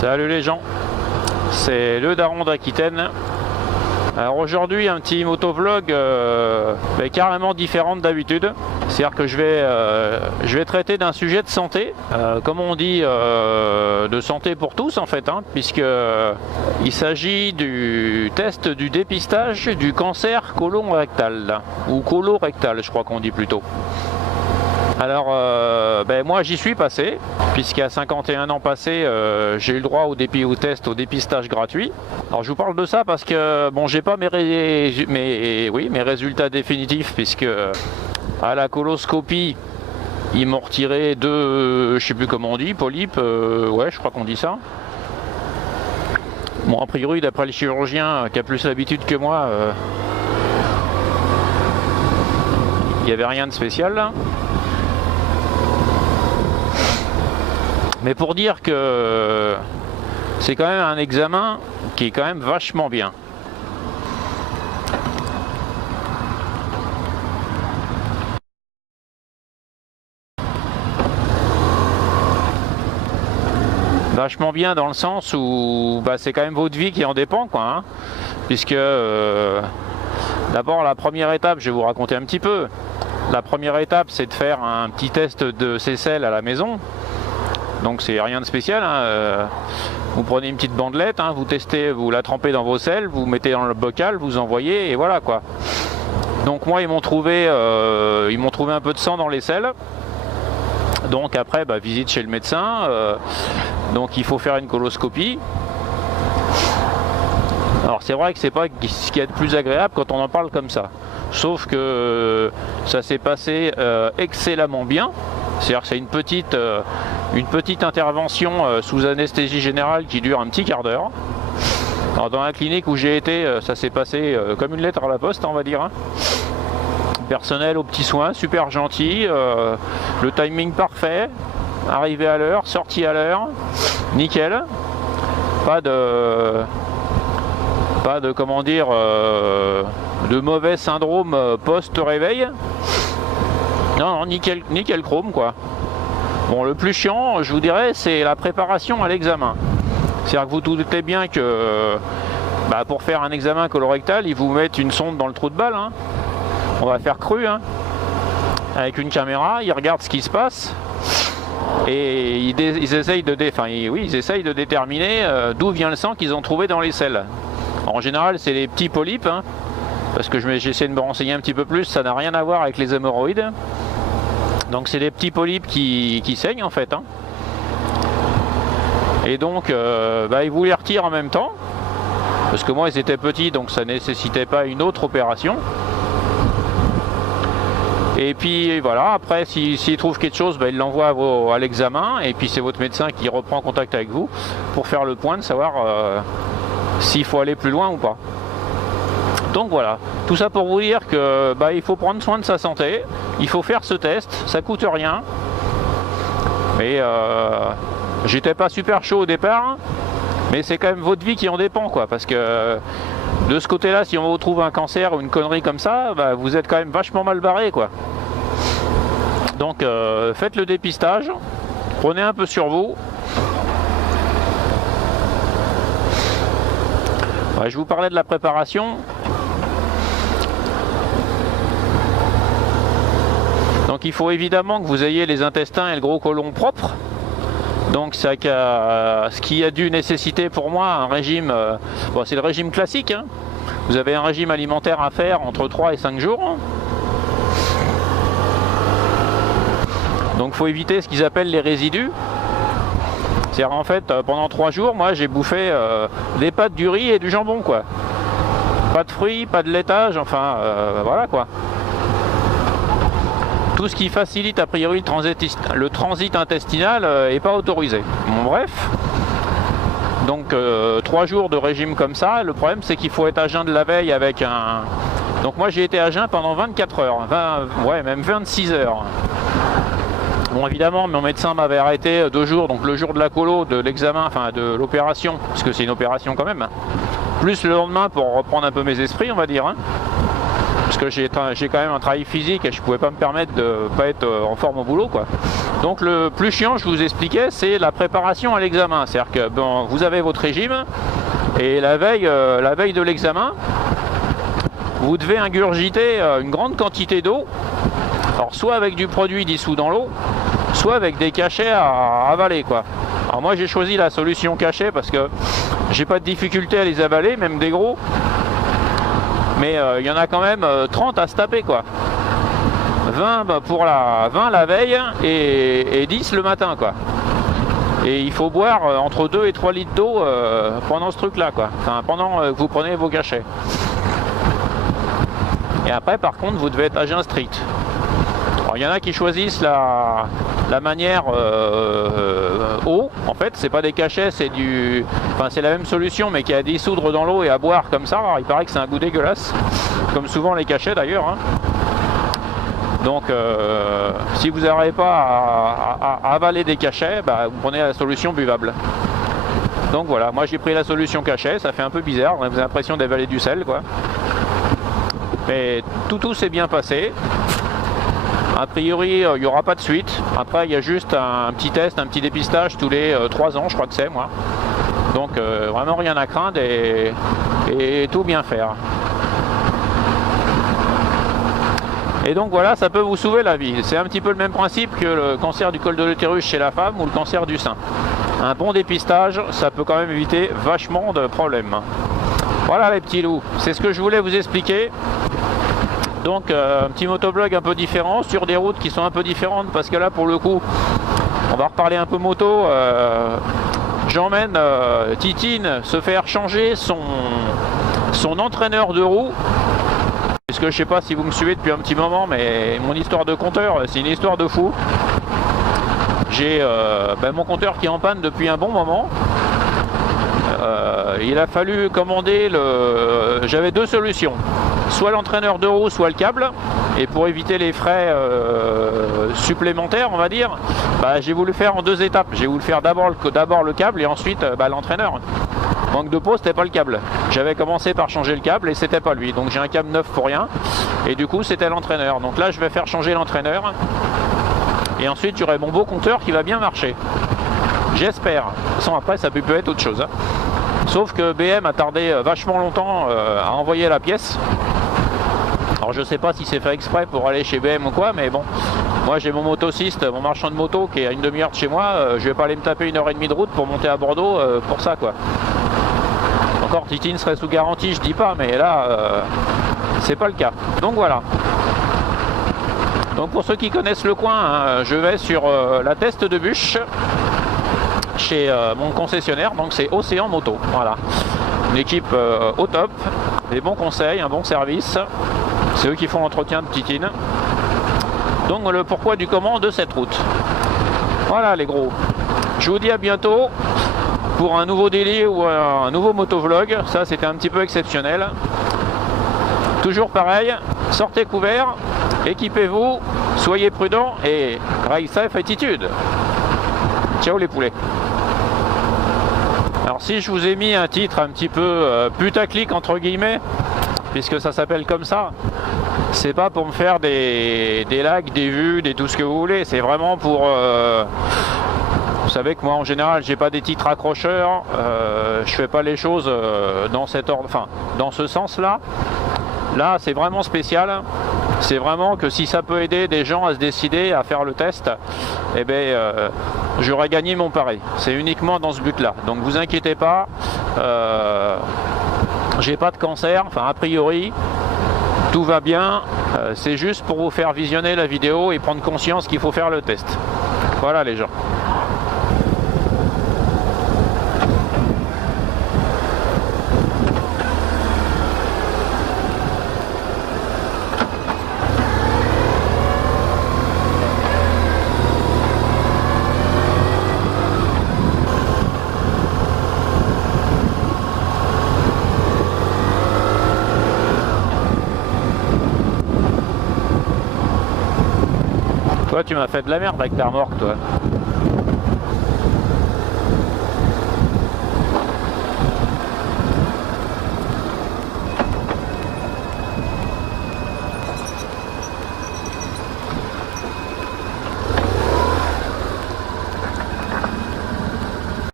Salut les gens, c'est le Daron d'Aquitaine. Alors aujourd'hui un petit motovlog carrément différent d'habitude. C'est-à-dire que je vais traiter d'un sujet de santé, comme on dit, de santé pour tous en fait, puisque il s'agit du test du dépistage du cancer colorectal, ou colorectal je crois qu'on dit plutôt. Alors moi j'y suis passé, puisqu'à 51 ans passés, j'ai eu le droit au dépistage gratuit. Alors je vous parle de ça parce que bon, j'ai pas mes résultats définitifs, puisque à la coloscopie ils m'ont retiré deux, je sais plus comment on dit, polypes, ouais je crois qu'on dit ça. Bon, a priori d'après le chirurgien qui a plus l'habitude que moi, il n'y avait rien de spécial là. Mais pour dire que c'est quand même un examen qui est quand même vachement bien. Vachement bien dans le sens où c'est quand même votre vie qui en dépend, quoi, puisque d'abord la première étape, je vais vous raconter un petit peu. La première étape, c'est de faire un petit test de sébum à la maison. Donc c'est rien de spécial, vous prenez une petite bandelette, vous testez, vous la trempez dans vos sels, vous mettez dans le bocal, vous envoyez et voilà quoi. Donc moi ils m'ont trouvé un peu de sang dans les sels. Donc après visite chez le médecin, donc il faut faire une coloscopie. Alors c'est vrai que c'est pas ce qu'il y a de plus agréable quand on en parle comme ça. Sauf que ça s'est passé excellemment bien. C'est-à-dire que c'est une petite intervention sous anesthésie générale qui dure un petit quart d'heure. Alors dans la clinique où j'ai été, ça s'est passé comme une lettre à la poste, on va dire. Personnel aux petits soins, super gentil, le timing parfait, arrivé à l'heure, sorti à l'heure, nickel. Pas de comment dire, de mauvais syndrome post-réveil. Non, nickel chrome quoi. Bon, le plus chiant, je vous dirais, c'est la préparation à l'examen. C'est-à-dire que vous doutez bien que pour faire un examen colorectal, ils vous mettent une sonde dans le trou de balle. On va faire cru, avec une caméra, ils regardent ce qui se passe et ils essayent de déterminer d'où vient le sang qu'ils ont trouvé dans les selles. En général, c'est les petits polypes, parce que j'essaie de me renseigner un petit peu plus, ça n'a rien à voir avec les hémorroïdes. Donc c'est des petits polypes qui saignent en fait. Et donc ils vous les retirent en même temps. Parce que moi ils étaient petits, donc ça nécessitait pas une autre opération. Et puis voilà, après s'il trouve quelque chose, il l'envoie à l'examen. Et puis c'est votre médecin qui reprend contact avec vous pour faire le point de savoir s'il faut aller plus loin ou pas. Donc voilà, tout ça pour vous dire que il faut prendre soin de sa santé, il faut faire ce test, ça coûte rien. Mais j'étais pas super chaud au départ, mais c'est quand même votre vie qui en dépend quoi, parce que de ce côté-là, si on vous trouve un cancer ou une connerie comme ça, vous êtes quand même vachement mal barré quoi. Donc faites le dépistage, prenez un peu sur vous. Je vous parlais de la préparation. Donc il faut évidemment que vous ayez les intestins et le gros côlon propres. Donc ce qui a dû nécessiter pour moi un régime, c'est le régime classique. Vous avez un régime alimentaire à faire entre 3 et 5 jours. Donc il faut éviter ce qu'ils appellent les résidus. C'est-à-dire en fait pendant 3 jours, moi j'ai bouffé des pâtes, du riz et du jambon quoi. Pas de fruits, pas de laitage, enfin voilà quoi. Tout ce qui facilite a priori le transit intestinal n'est pas autorisé. Bon, bref. Donc 3 jours de régime comme ça, le problème c'est qu'il faut être à jeun de la veille avec un... Donc moi j'ai été à jeun pendant 24 heures, même 26 heures. Bon évidemment mon médecin m'avait arrêté 2 jours, donc le jour de la colo, de l'examen, enfin de l'opération, parce que c'est une opération quand même, plus le lendemain pour reprendre un peu mes esprits on va dire. parce que j'ai quand même un travail physique et je pouvais pas me permettre de pas être en forme au boulot, quoi. Donc le plus chiant, je vous expliquais, c'est la préparation à l'examen. C'est-à-dire que bon, vous avez votre régime et la veille de l'examen, vous devez ingurgiter une grande quantité d'eau, alors soit avec du produit dissous dans l'eau, soit avec des cachets à avaler, quoi. Alors moi j'ai choisi la solution cachet parce que j'ai pas de difficulté à les avaler, même des gros, mais il y en a quand même 30 à se taper, quoi. 20 20 la veille et 10 le matin, quoi. Et il faut boire entre 2 et 3 litres d'eau pendant ce truc là, quoi. Enfin, pendant que vous prenez vos cachets. Et après par contre vous devez être à jeun strict. Alors il y en a qui choisissent la manière eau, en fait c'est pas des cachets, c'est c'est la même solution mais qui est à dissoudre dans l'eau et à boire comme ça. Alors, il paraît que c'est un goût dégueulasse, comme souvent les cachets d'ailleurs, hein. Donc si vous n'arrivez pas à avaler des cachets, bah, vous prenez la solution buvable. Donc voilà, moi j'ai pris la solution cachet, ça fait un peu bizarre, on a l'impression d'avaler du sel, quoi. Mais tout s'est bien passé. A priori, il n'y aura pas de suite. Après, il y a juste un petit test, un petit dépistage tous les 3 ans, je crois que c'est, moi. Donc vraiment rien à craindre et tout bien faire. Et donc voilà, ça peut vous sauver la vie. C'est un petit peu le même principe que le cancer du col de l'utérus chez la femme ou le cancer du sein. Un bon dépistage, ça peut quand même éviter vachement de problèmes. Voilà les petits loups, c'est ce que je voulais vous expliquer. Donc un petit motovlog un peu différent, sur des routes qui sont un peu différentes, parce que là pour le coup, on va reparler un peu moto. J'emmène Titine se faire changer son entraîneur de roue. Puisque je sais pas si vous me suivez depuis un petit moment, mais mon histoire de compteur, c'est une histoire de fou. J'ai mon compteur qui est en panne depuis un bon moment. Il a fallu commander j'avais 2 solutions, soit l'entraîneur de roue, soit le câble. Et pour éviter les frais supplémentaires, on va dire, j'ai voulu faire en 2 étapes. J'ai voulu faire d'abord le câble et ensuite l'entraîneur. Manque de peau, c'était pas le câble. J'avais commencé par changer le câble et c'était pas lui. Donc j'ai un câble neuf pour rien. Et du coup c'était l'entraîneur. Donc là je vais faire changer l'entraîneur. Et ensuite j'aurai mon beau compteur qui va bien marcher. J'espère. Sans après ça peut être autre chose, hein. Sauf que BM a tardé vachement longtemps à envoyer la pièce. Alors je sais pas si c'est fait exprès pour aller chez BM ou quoi, mais bon. Moi j'ai mon motociste, mon marchand de moto qui est à une demi-heure de chez moi. Je vais pas aller me taper 1h30 de route pour monter à Bordeaux pour ça, quoi. Encore Titine serait sous garantie, je dis pas, mais là c'est pas le cas. Donc voilà. Donc pour ceux qui connaissent le coin, hein, je vais sur la Teste de Bûche chez mon concessionnaire, donc c'est Océan Moto. Voilà. Une équipe au top, des bons conseils, un bon service. C'est eux qui font l'entretien de Titine. Donc le pourquoi du comment de cette route. Voilà les gros. Je vous dis à bientôt pour un nouveau daily ou un nouveau motovlog. Ça c'était un petit peu exceptionnel. Toujours pareil, sortez couverts, équipez-vous, soyez prudents et ride safe attitude. Ciao les poulets. Alors si je vous ai mis un titre un petit peu putaclic entre guillemets, puisque ça s'appelle comme ça, c'est pas pour me faire des likes, des vues, des tout ce que vous voulez, c'est vraiment pour... Vous savez que moi en général j'ai pas des titres accrocheurs, je fais pas les choses dans cet ordre, enfin dans ce sens là. Là c'est vraiment spécial, c'est vraiment que si ça peut aider des gens à se décider à faire le test, eh ben j'aurais gagné mon pari. C'est uniquement dans ce but là, donc vous inquiétez pas, j'ai pas de cancer, enfin a priori tout va bien, c'est juste pour vous faire visionner la vidéo et prendre conscience qu'il faut faire le test. Voilà les gens. Toi, tu m'as fait de la merde avec ta remorque, toi.